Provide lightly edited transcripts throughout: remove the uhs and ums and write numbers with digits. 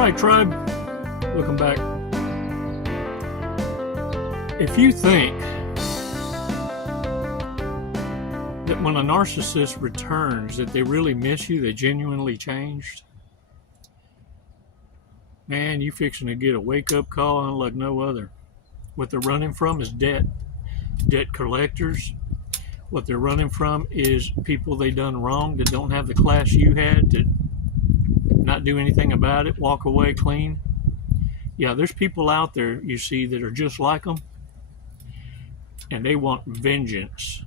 Alright, tribe, welcome back. If you think that when a narcissist returns that they really miss you, they genuinely changed, man, you fixing to get a wake-up call unlike no other. What they're running from is debt collectors. What they're running from is people they done wrong that don't have the class you had to not do anything about it, walk away clean. Yeah, there's people out there you see that are just like them, and they want vengeance.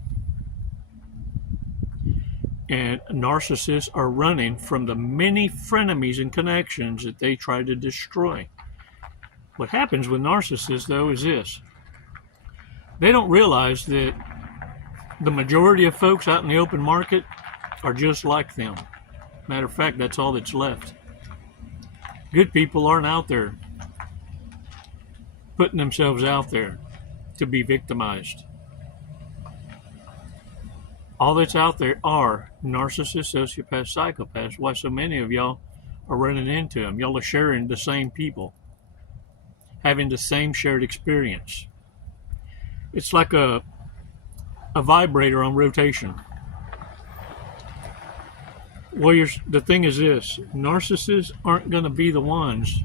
And narcissists are running from the many frenemies and connections that they try to destroy. What happens with narcissists, though, is this. They don't realize that the majority of folks out in the open market are just like them. Matter of fact, that's all that's left. Good people aren't out there putting themselves out there to be victimized. All that's out there are narcissists, sociopaths, psychopaths. Why so many of y'all are running into them? Y'all are sharing the same people, having the same shared experience. It's like a vibrator on rotation. Warriors, the thing is this, narcissists aren't going to be the ones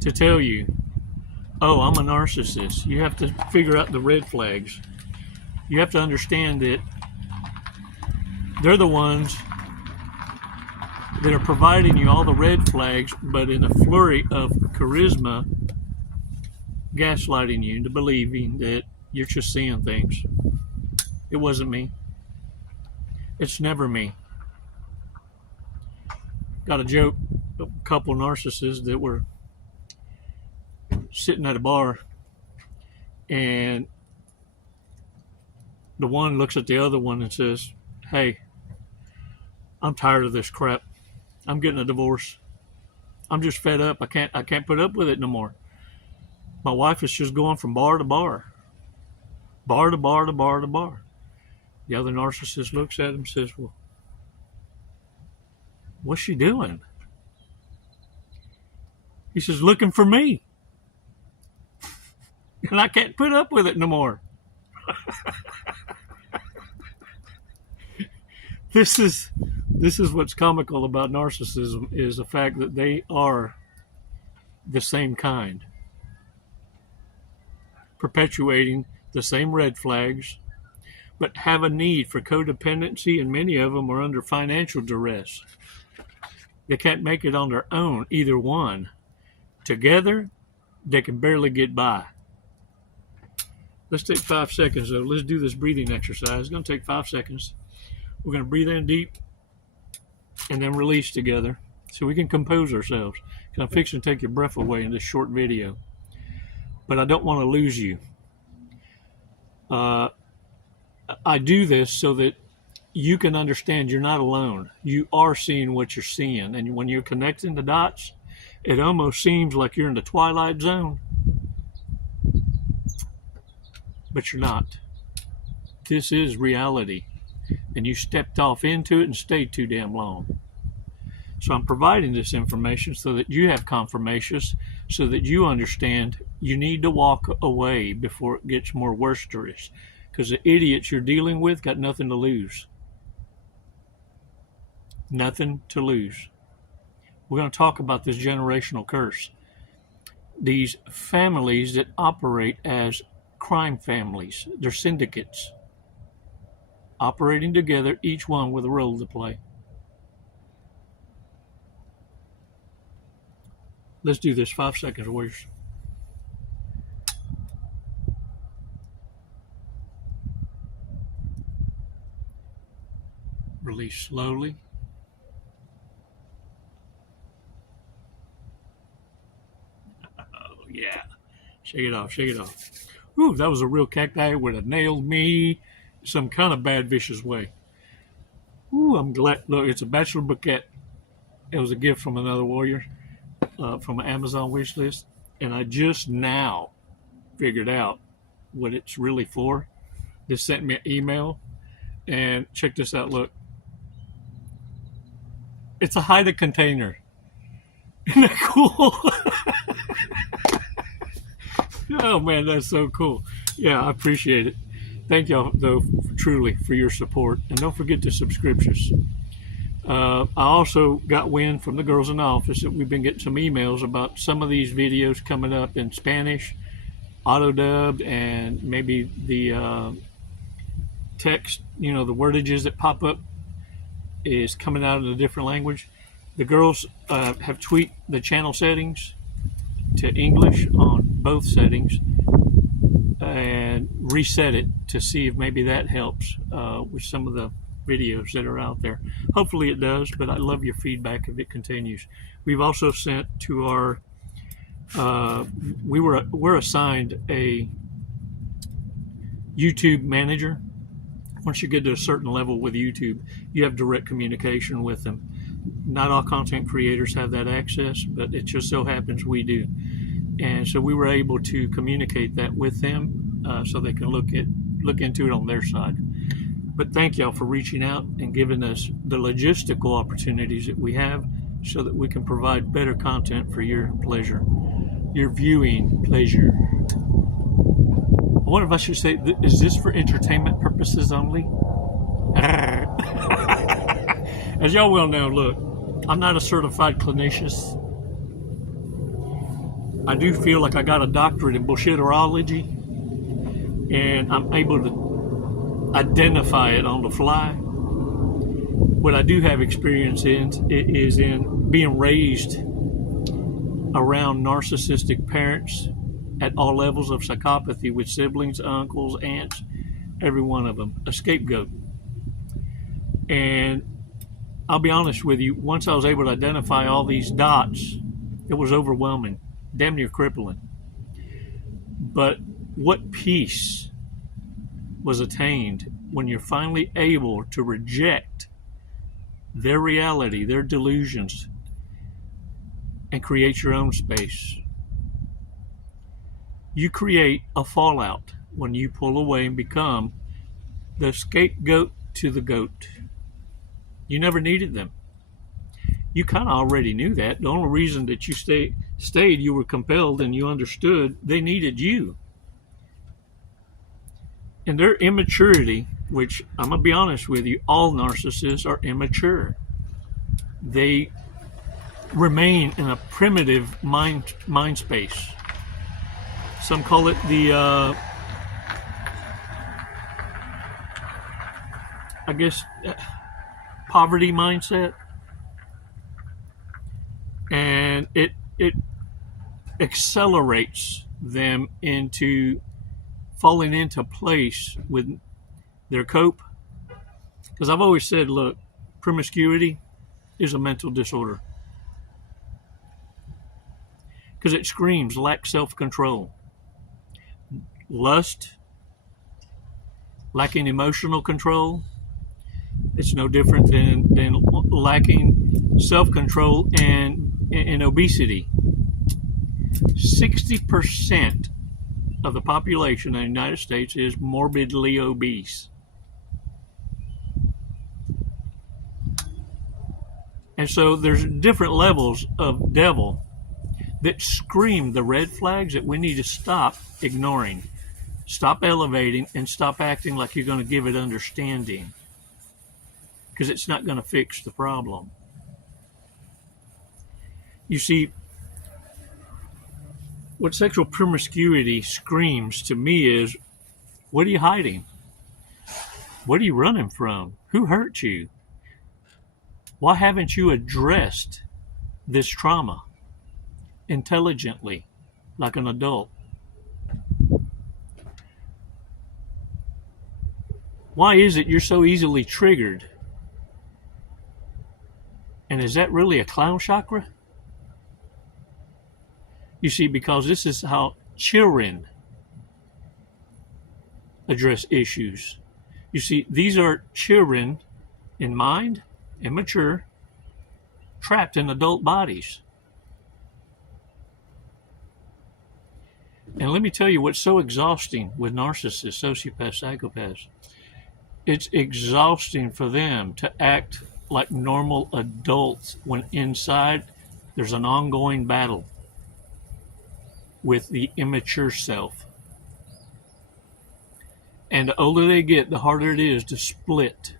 to tell you, oh, I'm a narcissist. You have to figure out the red flags. You have to understand that they're the ones that are providing you all the red flags, but in a flurry of charisma, gaslighting you into believing that you're just seeing things. It wasn't me. It's never me. Got a joke, a couple of narcissists that were sitting at a bar, and the one looks at the other one and says, hey, I'm tired of this crap. I'm getting a divorce. I'm just fed up. I can't put up with it no more. My wife is just going from bar to bar. Bar to bar to bar to bar. The other narcissist looks at him and says, well, what's she doing? He says, looking for me. And I can't put up with it no more. This is what's comical about narcissism, is the fact that they are the same kind, perpetuating the same red flags, but have a need for codependency, and many of them are under financial duress. They can't make it on their own, either one. Together, they can barely get by. Let's take 5 seconds, though. Let's do this breathing exercise. It's going to take 5 seconds. We're going to breathe in deep and then release together so we can compose ourselves. Because I'm fixing to take your breath away in this short video. But I don't want to lose you. I do this so that you can understand you're not alone. You are seeing what you're seeing. And when you're connecting the dots, it almost seems like you're in the twilight zone. But you're not. This is reality. And you stepped off into it and stayed too damn long. So I'm providing this information so that you have confirmations, so that you understand you need to walk away before it gets more worsterous. Because the idiots you're dealing with got nothing to lose. Nothing to lose. We're going to talk about this generational curse. These families that operate as crime families, they're syndicates, operating together, each one with a role to play. Let's do this. 5 seconds, warriors. Release slowly. Oh, yeah. Shake it off, shake it off. Ooh, that was a real cacti. Would have nailed me some kind of bad, vicious way. Ooh, I'm glad. Look, it's a bachelor bouquet. It was a gift from another warrior from an Amazon wish list. And I just now figured out what it's really for. They sent me an email. And check this out, look. It's a hide container. Isn't that cool? Oh man, that's so cool. Yeah, I appreciate it. Thank y'all though truly for your support, and don't forget the subscriptions. I also got wind from the girls in the office that we've been getting some emails about some of these videos coming up in Spanish, auto dubbed, and maybe the text, the wordages that pop up is coming out in a different language. The girls have tweaked the channel settings to English on both settings and reset it to see if maybe that helps with some of the videos that are out there. Hopefully it does, but I love your feedback if it continues. We've also sent to our we're assigned a YouTube manager. Once you get to a certain level with YouTube, you have direct communication with them. Not all content creators have that access, but it just so happens we do. And so we were able to communicate that with them so they can look into it on their side. But thank y'all for reaching out and giving us the logistical opportunities that we have so that we can provide better content for your pleasure, your viewing pleasure. I wonder if I should say, is this for entertainment purposes only? As y'all well know, look, I'm not a certified clinician. I do feel like I got a doctorate in bullshitterology, and I'm able to identify it on the fly. What I do have experience in is in being raised around narcissistic parents at all levels of psychopathy with siblings, uncles, aunts, every one of them, a scapegoat. And I'll be honest with you, once I was able to identify all these dots, it was overwhelming, damn near crippling. But what peace was attained when you're finally able to reject their reality, their delusions, and create your own space. You create a fallout when you pull away and become the scapegoat to the goat. You never needed them. You kind of already knew that. The only reason that you stayed, you were compelled and you understood they needed you. And their immaturity, which I'm going to be honest with you, all narcissists are immature. They remain in a primitive mind space. Some call it the, poverty mindset. And it accelerates them into falling into place with their cope. Because I've always said, look, promiscuity is a mental disorder. Because it screams lack self-control. Lust, lacking emotional control, it's no different than lacking self-control and obesity. 60% of the population in the United States is morbidly obese. And so there's different levels of devil that scream the red flags that we need to stop ignoring. Stop elevating and stop acting like you're going to give it understanding, because it's not going to fix the problem. You see, what sexual promiscuity screams to me is, what are you hiding? What are you running from? Who hurt you? Why haven't you addressed this trauma intelligently, like an adult? Why is it you're so easily triggered? And is that really a clown chakra? You see, because this is how children address issues. You see, these are children in mind, immature, trapped in adult bodies. And let me tell you what's so exhausting with narcissists, sociopaths, psychopaths. It's exhausting for them to act like normal adults when inside There's an ongoing battle with the immature self. And the older they get, the harder it is to split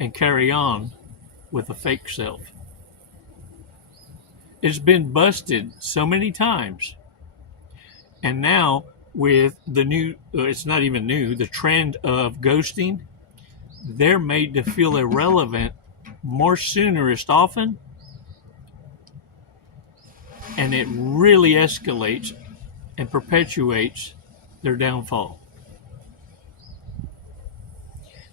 and carry on with a fake self. It's been busted so many times. And now with the new, it's not even new, the trend of ghosting, they're made to feel irrelevant more soonerest often. And it really escalates and perpetuates their downfall.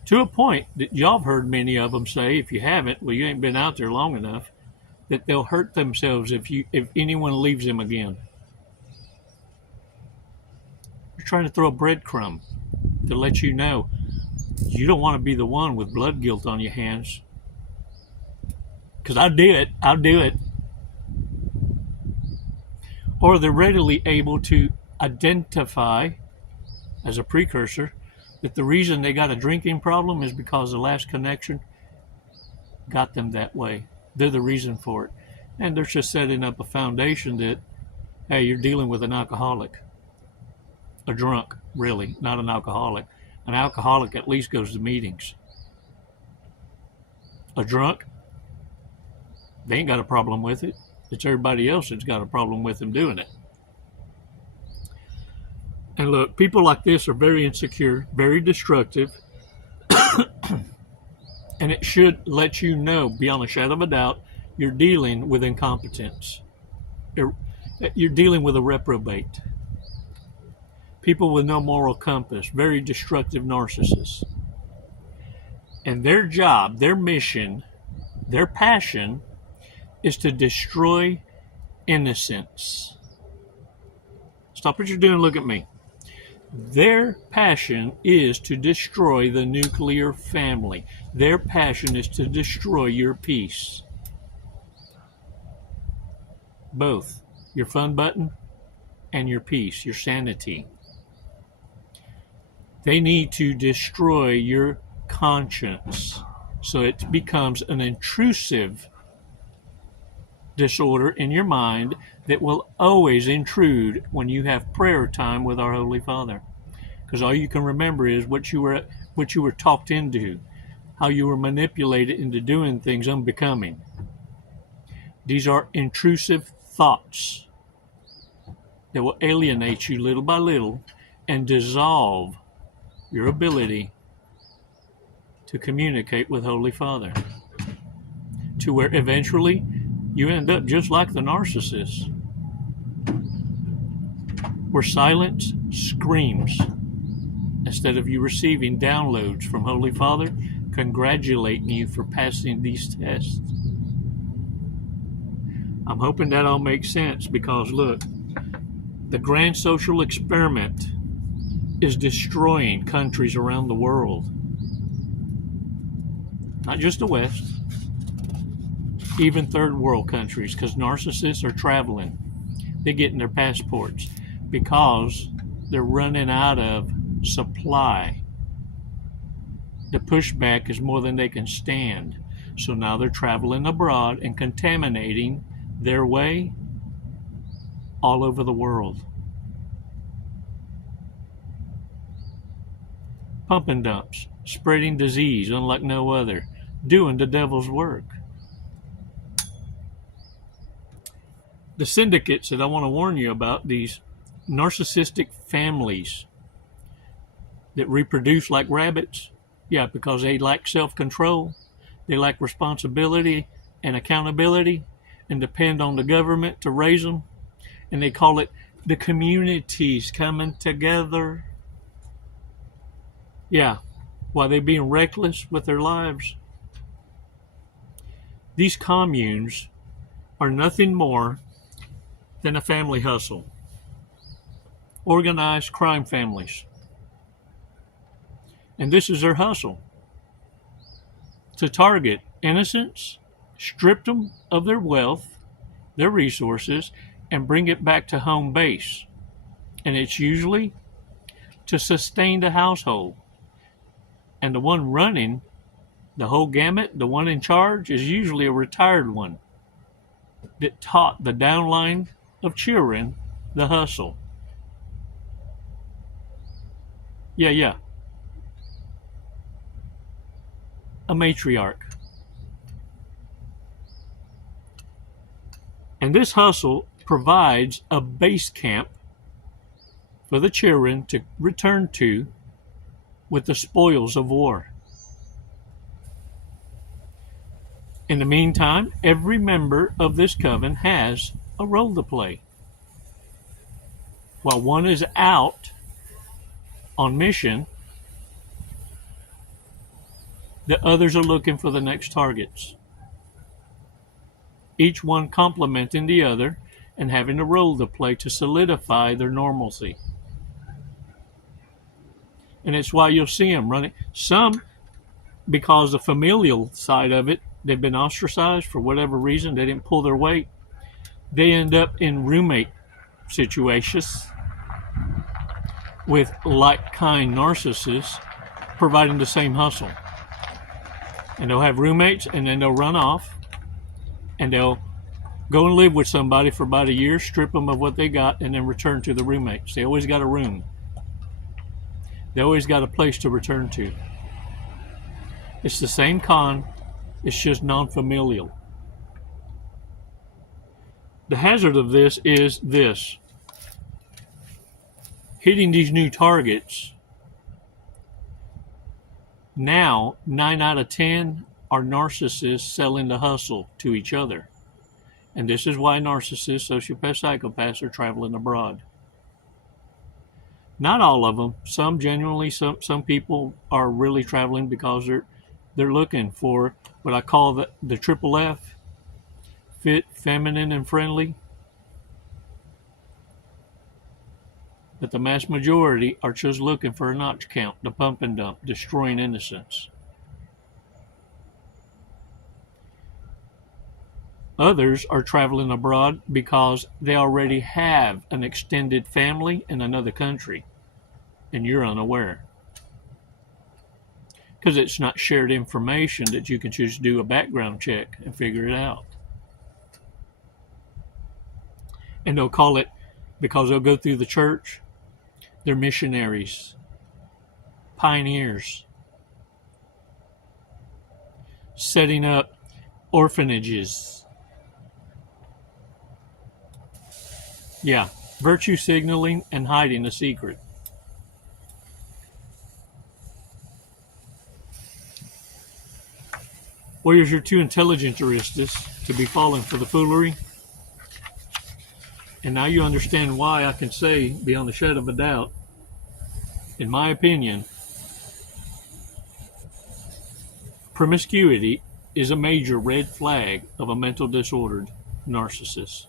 To a point that y'all have heard many of them say, if you haven't, well, you ain't been out there long enough, that they'll hurt themselves if anyone leaves them again. You're trying to throw a breadcrumb to let you know you don't want to be the one with blood guilt on your hands. Because I'll do it. Or they're readily able to identify as a precursor that the reason they got a drinking problem is because the last connection got them that way. They're the reason for it. And they're just setting up a foundation that, hey, you're dealing with an alcoholic. A drunk, really, not an alcoholic. An alcoholic at least goes to meetings. A drunk, they ain't got a problem with it. It's everybody else that's got a problem with them doing it. And look, people like this are very insecure, very destructive, and it should let you know, beyond a shadow of a doubt, you're dealing with incompetence. You're dealing with a reprobate. People with no moral compass, very destructive narcissists. And their job, their mission, their passion is to destroy innocence. Stop what you're doing, look at me. Their passion is to destroy the nuclear family. Their passion is to destroy your peace. Both. Your fun button and your peace, your sanity. They need to destroy your conscience so it becomes an intrusive disorder in your mind that will always intrude when you have prayer time with our Holy Father. Because all you can remember is what you were talked into, how you were manipulated into doing things unbecoming. These are intrusive thoughts that will alienate you little by little and dissolve your ability to communicate with Holy Father, to where eventually you end up just like the narcissist, where silence screams instead of you receiving downloads from Holy Father congratulating you for passing these tests. I'm hoping that all makes sense, because look, the grand social experiment is destroying countries around the world. Not just the West, even third world countries, because narcissists are traveling. They're getting their passports because they're running out of supply. The pushback is more than they can stand. So now they're traveling abroad and contaminating their way all over the world. Pump and dumps, spreading disease unlike no other, doing the devil's work. The syndicates that I want to warn you about, these narcissistic families that reproduce like rabbits, yeah, because they lack self-control, they lack responsibility and accountability, and depend on the government to raise them, and they call it the communities coming together. Yeah, while they're being reckless with their lives. These communes are nothing more than a family hustle. Organized crime families. And this is their hustle. To target innocents, strip them of their wealth, their resources, and bring it back to home base. And it's usually to sustain the household. And the one running the whole gamut, the one in charge, is usually a retired one. that taught the downline of children the hustle. Yeah. A matriarch. And this hustle provides a base camp for the children to return to with the spoils of war. In the meantime, every member of this coven has a role to play. While one is out on mission, the others are looking for the next targets. Each one complementing the other and having a role to play to solidify their normalcy. And it's why you'll see them running. Some, because the familial side of it, they've been ostracized for whatever reason, they didn't pull their weight. They end up in roommate situations with like-kind narcissists providing the same hustle. And they'll have roommates, and then they'll run off, and they'll go and live with somebody for about a year, strip them of what they got, and then return to the roommates. They always got a room. They always got a place to return to. It's the same con, it's just non-familial. The hazard of this is this. Hitting these new targets, now 9 out of 10 are narcissists selling the hustle to each other. And this is why narcissists, sociopaths, psychopaths are traveling abroad. Not all of them. Some genuinely, some people are really traveling because they're looking for what I call the triple F. Fit, feminine, and friendly. But the mass majority are just looking for a notch count, the pump and dump, destroying innocence. Others are traveling abroad because they already have an extended family in another country, and you're unaware. Because it's not shared information that you can choose to do a background check and figure it out. And they'll call it, because they'll go through the church, they're missionaries, pioneers, setting up orphanages. Yeah, virtue signaling and hiding a secret. Warriors, you're too intelligent, Narcissists, to be falling for the foolery. And now you understand why I can say, beyond the shadow of a doubt, in my opinion, promiscuity is a major red flag of a mental disordered narcissist.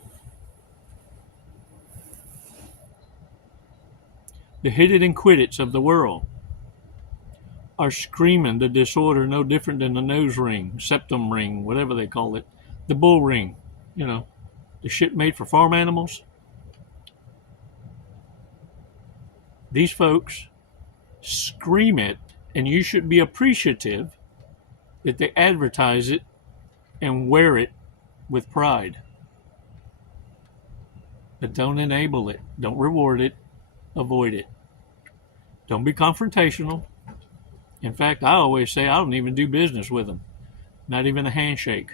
The hit it and quit it's of the world are screaming the disorder no different than the nose ring, septum ring, whatever they call it, the bull ring, the shit made for farm animals. These folks scream it, and you should be appreciative that they advertise it and wear it with pride. But don't enable it. Don't reward it. Avoid it. Don't be confrontational. In fact, I always say I don't even do business with them. Not even a handshake.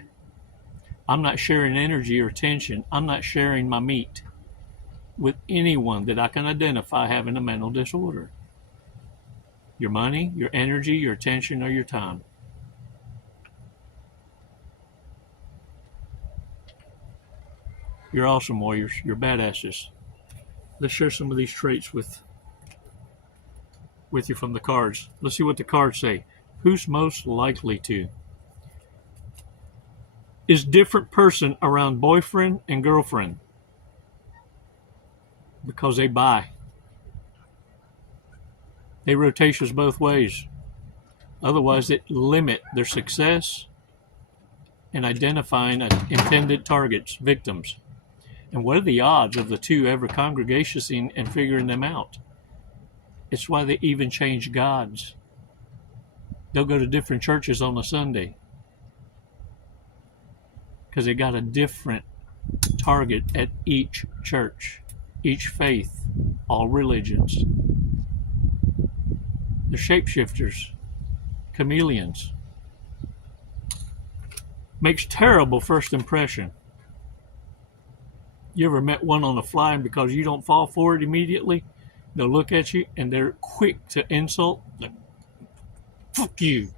I'm not sharing energy or attention. I'm not sharing my meat with anyone that I can identify having a mental disorder. Your money, your energy, your attention, or your time. You're awesome, warriors. You're badasses. Let's share some of these traits with you from the cards. Let's see what the cards say. Who's most likely to? Is different person around boyfriend and girlfriend because they buy. They rotations both ways. Otherwise, it limit their success in identifying intended targets, victims. And what are the odds of the two ever congregating and figuring them out? It's why they even change gods. They'll go to different churches on a Sunday because they got a different target at each church, each faith, all religions. The shapeshifters, chameleons. Makes terrible first impression. You ever met one on the fly, and because you don't fall for it immediately, they'll look at you and they're quick to insult? Like, fuck you.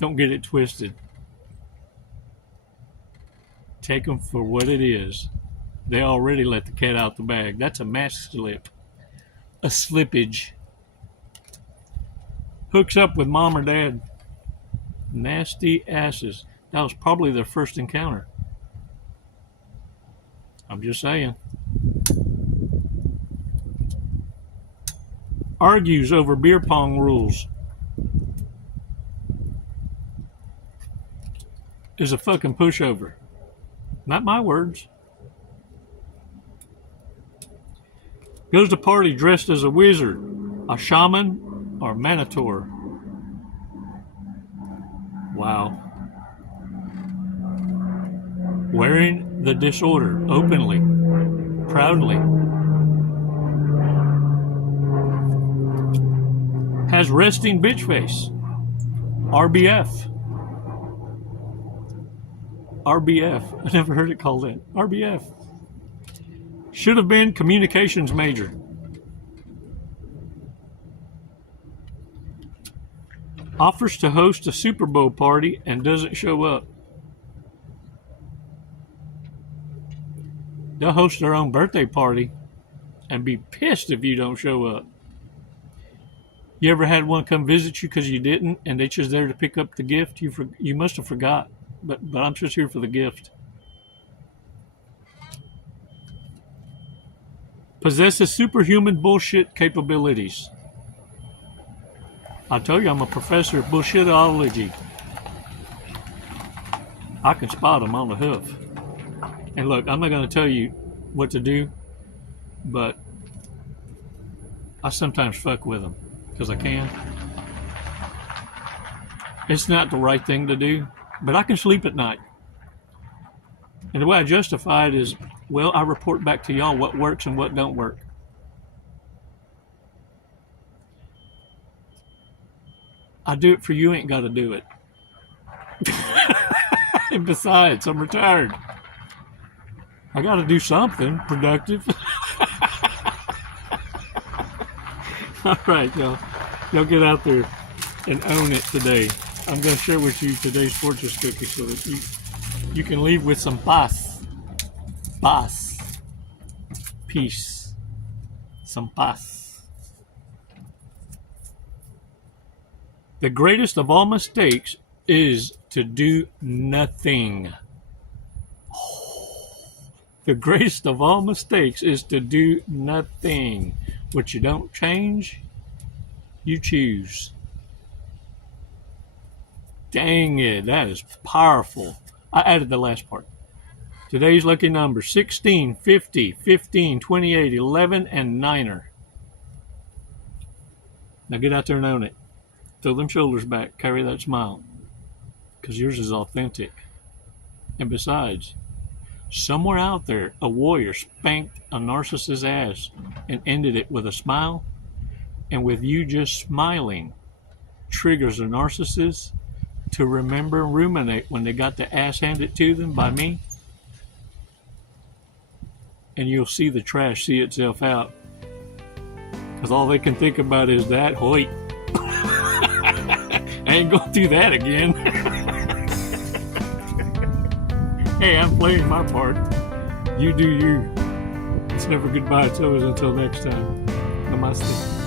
Don't get it twisted. Take them for what it is. They already let the cat out the bag. That's a mask slip. A slippage. Hooks up with mom or dad. Nasty asses. That was probably their first encounter. I'm just saying. Argues over beer pong rules. Is a fucking pushover. Not my words. Goes to party dressed as a wizard, a shaman, or manitor. Wow. Wearing the disorder openly, proudly. Has resting bitch face. RBF. RBF. I never heard it called that. RBF. Should have been communications major. Offers to host a Super Bowl party and doesn't show up. They'll host their own birthday party and be pissed if you don't show up. You ever had one come visit you because you didn't, and they just there to pick up the gift? You must have forgot, but I'm just here for the gift. Possesses superhuman bullshit capabilities. I told you I'm a professor of bullshitology. I can spot them on the hoof. And look, I'm not going to tell you what to do, but I sometimes fuck with them because I can. It's not the right thing to do, but I can sleep at night. And the way I justify it is, well, I report back to y'all what works and what don't work. I do it for you, ain't got to do it. And besides, I'm retired. I got to do something productive. All right, y'all. Y'all get out there and own it today. I'm going to share with you today's fortress cookie so that you can leave with some paz. Paz. Peace. Some paz. The greatest of all mistakes is to do nothing. The greatest of all mistakes is to do nothing. What you don't change, you choose. Dang it, that is powerful. I added the last part. Today's lucky numbers: 16, 50, 15, 28, 11, and 9er. Now get out there and own it. Throw them shoulders back. Carry that smile. Because yours is authentic. And besides, somewhere out there, a warrior spanked a narcissist's ass and ended it with a smile. And with you just smiling, triggers a narcissist to remember and ruminate when they got the ass handed to them by me. And you'll see the trash see itself out. Because all they can think about is that, hoit. I ain't going to do that again. Hey, I'm playing my part. You do you. It's never goodbye. It's always until next time. Namaste.